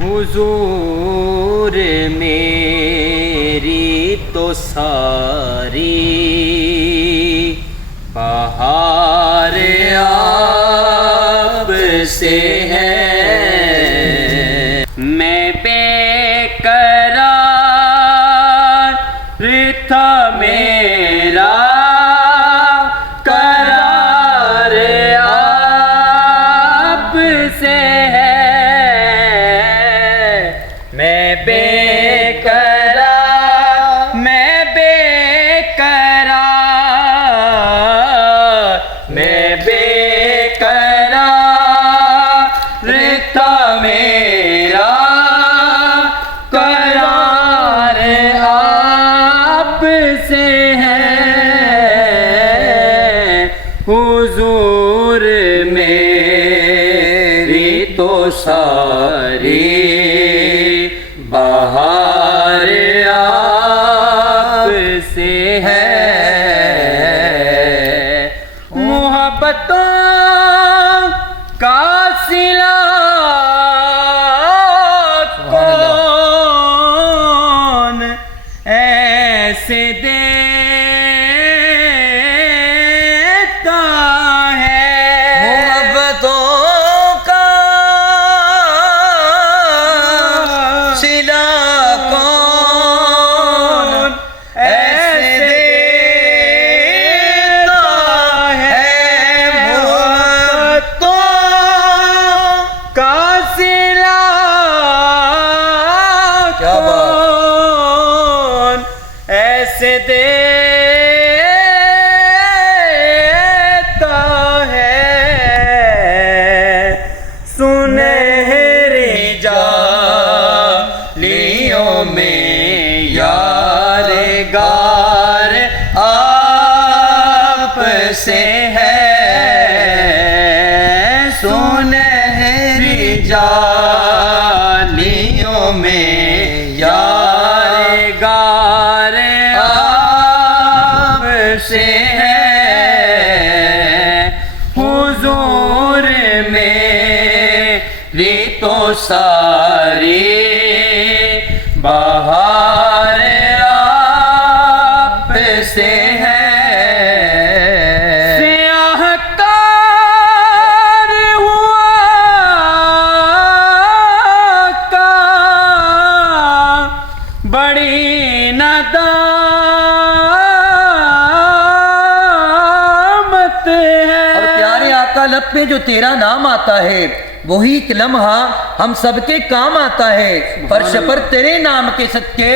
حضور میری تو ساری بہار آپ سے ہے، میں بے قرار تھا میرا قرار آپ سے ہے، میں بے قرار تھا میرا قرار آپ سے ہے، حضور میری تو ساری بہار آپ سے ہے، محبتوں کا صلہ کون ایسے دیتا ہے، محبتوں کا صلہ کون ایسے دیتا ہے، محبتوں کا صلہ کیا بات کون ایسے دیتا ہے، سنہری جالیوں میں یارگار آپ سے ہے، سنہری جالیوں میں یارگار آپ سے ہے، حضور میری تو ساری بہار آپ سے ہے، سیاہ کار ہوا کا بڑی ندامت ہے، اور پیارے آقا لب پہ جو تیرا نام آتا ہے وہی ایک لمحہ ہم سب کے کام آتا ہے، فرش پر تیرے نام کے صدقے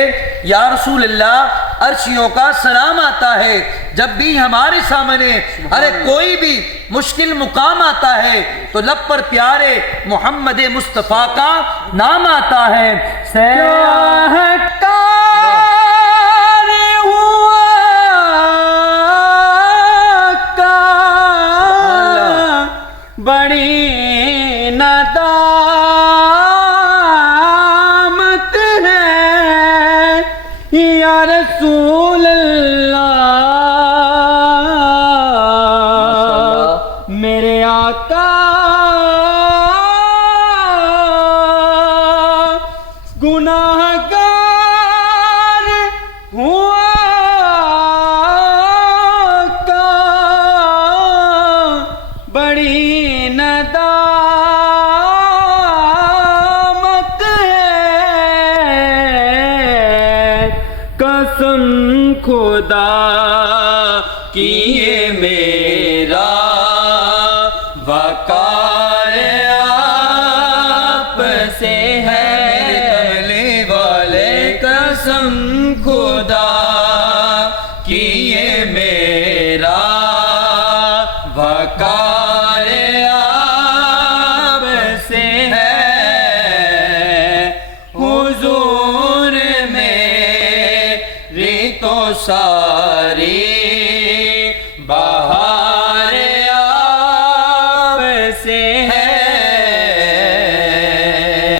یا رسول اللہ عرشیوں کا سلام آتا ہے، جب بھی ہمارے سامنے ارے کوئی بھی مشکل مقام آتا ہے تو لب پر پیارے محمد مصطفیٰ کا نام آتا ہے، سیاہ کار ہوا کا بڑی ندامت ہے، یا رسول اللہ میرے آقا گناہگار ہوا کا بڑی ندامت ہے، قسم خدا کی یہ میرا وقار آپ سے ہے، کملی والے قسم خدا کی یہ میرا وقار آپ سے ہے، حضور میری تو ساری